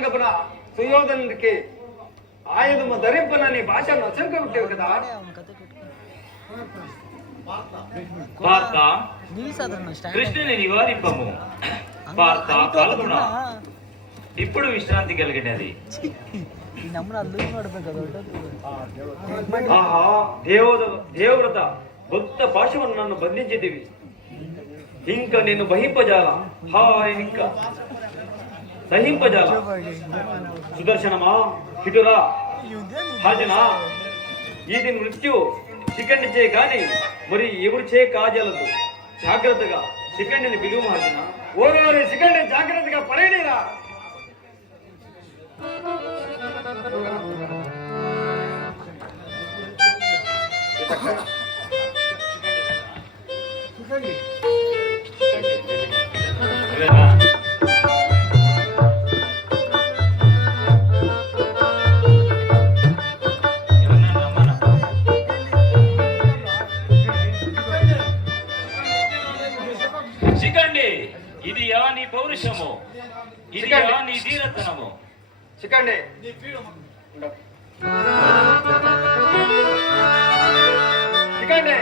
రణరంగపున సుయోధనుడికి ఆయుధము ధరింపనని భాషను అచంకబుట్టేవి కదా. వార్త కృష్ణుని నివారింపము. వార్త పాల్గొన ఇప్పుడు విశ్రాంతి కలిగినది. ఆహా దేవవ్రత భక్త పాశమును నన్ను బంధించేదివి. ఇంకా నేను బహింపజాల ఇంకా సహింపజాల. సుదర్శనమా హిటురా హాజనా, ఇది మృత్యు శిఖండి చే కాని మరి ఎవరు చే కాజలదు. జాగ్రత్తగా శిఖండిని పిలువు హాజన. ఓరే శిఖండి జాగ్రత్తగా పడేనిరా. శిఖండి, ఇది నీ పౌరుషము, ఇది నీ ధీరతనము. శిఖండి శిఖండి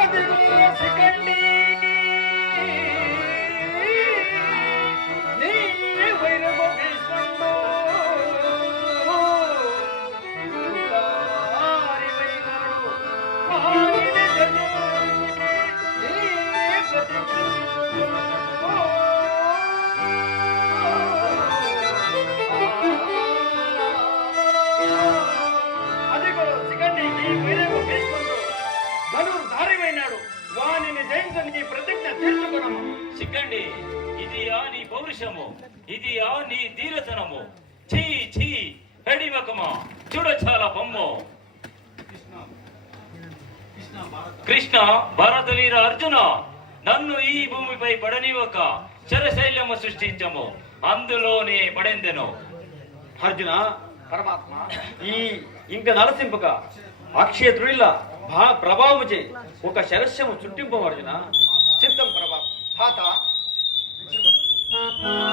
అదిగో శిఖండి, నీ వైరవ భీష్ముడు తారివైనాడు. మహానిధి జనునికి నీ ప్రతిజ్ఞ. అదిగో శిఖండి, నీ వైరవ భీష్ముడు ధనుర్ధారివైనాడు. వానిని జయించని నీ ప్రతిజ్ఞ తీర్చుకున్నాము. శిఖండి, ఇది నీ పౌరుషము, ఇది నీ ధీరతనము. ఛీ ఛీ హడిమకమా, చూడ చాలా బొమ్మ. కృష్ణ, భారత వీర అర్జున, నన్ను ఈ భూమిపై పడనివ్వక శరశైల్యము సృష్టించము, అందులోనే పడెందెను. అర్జున పరమాత్మ, ఈ ఇంక నరసింపక అక్షేత్రుడిలా ప్రభావము చే ఒక శరస్యము చుట్టింపు అర్జున. చిత్తం ప్రభావం.